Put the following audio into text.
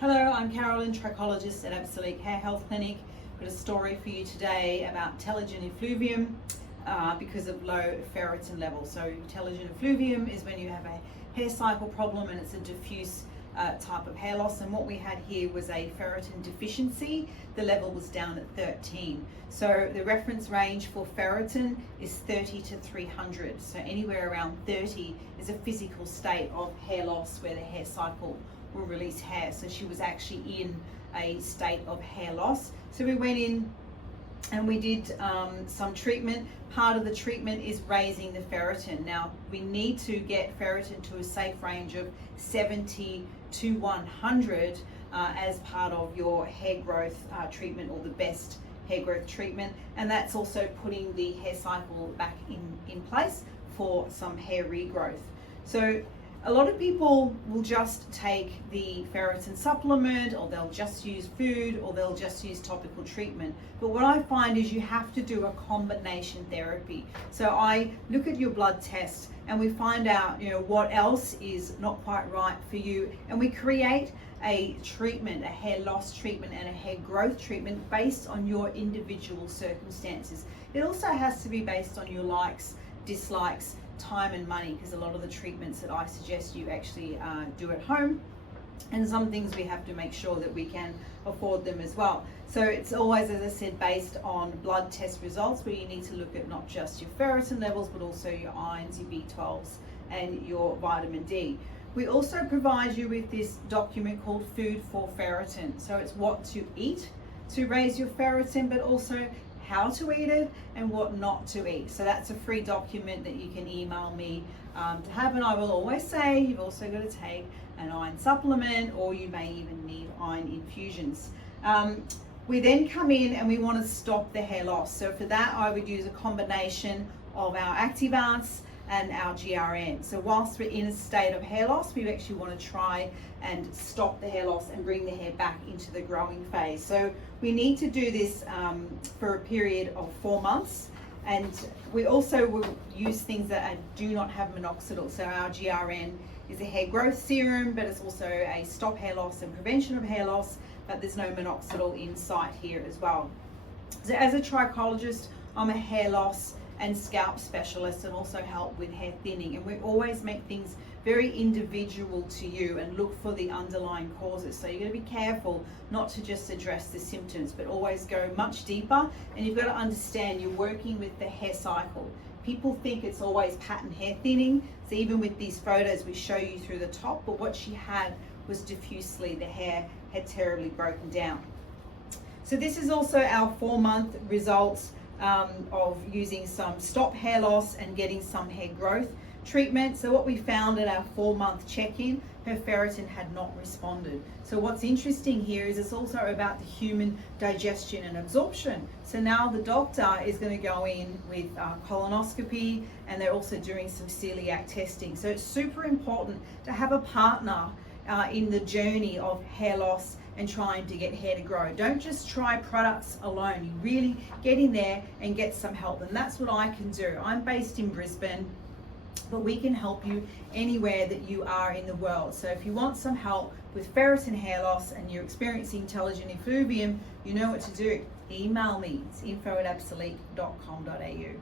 Hello, I'm Carolyn, Trichologist at Absolique Hair Health Clinic. I've got a story for you today about Telogen effluvium because of low ferritin levels. So Telogen effluvium is when you have a hair cycle problem and it's a diffuse type of hair loss, and what we had here was a ferritin deficiency. The level was down at 13. So the reference range for ferritin is 30 to 300. So anywhere around 30 is a physical state of hair loss where the hair cycle will release hair. So she was actually in a state of hair loss. So we went in and we did some treatment. Part of the treatment is raising the ferritin. Now we need to get ferritin to a safe range of 70 to 100 as part of your hair growth treatment, or the best hair growth treatment, and that's also putting the hair cycle back in place for some hair regrowth. So a lot of people will just take the ferritin supplement, or they'll just use food, or they'll just use topical treatment. But what I find is you have to do a combination therapy. So I look at your blood test and we find out, what else is not quite right for you, and we create a treatment, a hair loss treatment and a hair growth treatment based on your individual circumstances. It also has to be based on your likes, dislikes, time and money, because a lot of the treatments that I suggest you actually do at home, and some things we have to make sure that we can afford them as well. So it's always, as I said, based on blood test results, where you need to look at not just your ferritin levels but also your irons, your B12s and your vitamin D. We also provide you with this document called Food for Ferritin. So it's what to eat to raise your ferritin, but also how to eat it and what not to eat. So that's a free document that you can email me to have, and I will always say you've also got to take an iron supplement, or you may even need iron infusions. We then come in and we want to stop the hair loss. So for that I would use a combination of our Activance and our GRN. So whilst we're in a state of hair loss, we actually want to try and stop the hair loss and bring the hair back into the growing phase. So we need to do this for a period of 4 months. And we also will use things that do not have minoxidil. So our GRN is a hair growth serum, but it's also a stop hair loss and prevention of hair loss, but there's no minoxidil in sight here as well. So as a trichologist, I'm a hair loss and scalp specialist, and also help with hair thinning, and we always make things very individual to you and look for the underlying causes. So you're going to be careful not to just address the symptoms, but always go much deeper. And you've got to understand you're working with the hair cycle. People think it's always pattern hair thinning, so even with these photos we show you through the top, but what she had was diffusely, the hair had terribly broken down. So this is also our 4-month results of using some stop hair loss and getting some hair growth treatment. So what we found at our 4-month check-in, her ferritin had not responded. So what's interesting here is it's also about the human digestion and absorption. So now the doctor is going to go in with colonoscopy, and they're also doing some celiac testing. So it's super important to have a partner in the journey of hair loss and trying to get hair to grow. Don't just try products alone. You really get in there and get some help, and that's what I can do. I'm based in Brisbane, but we can help you anywhere that you are in the world. So if you want some help with ferritin hair loss and you're experiencing Telogen effluvium, you know what to do. Email me. It's info@absolique.com.au.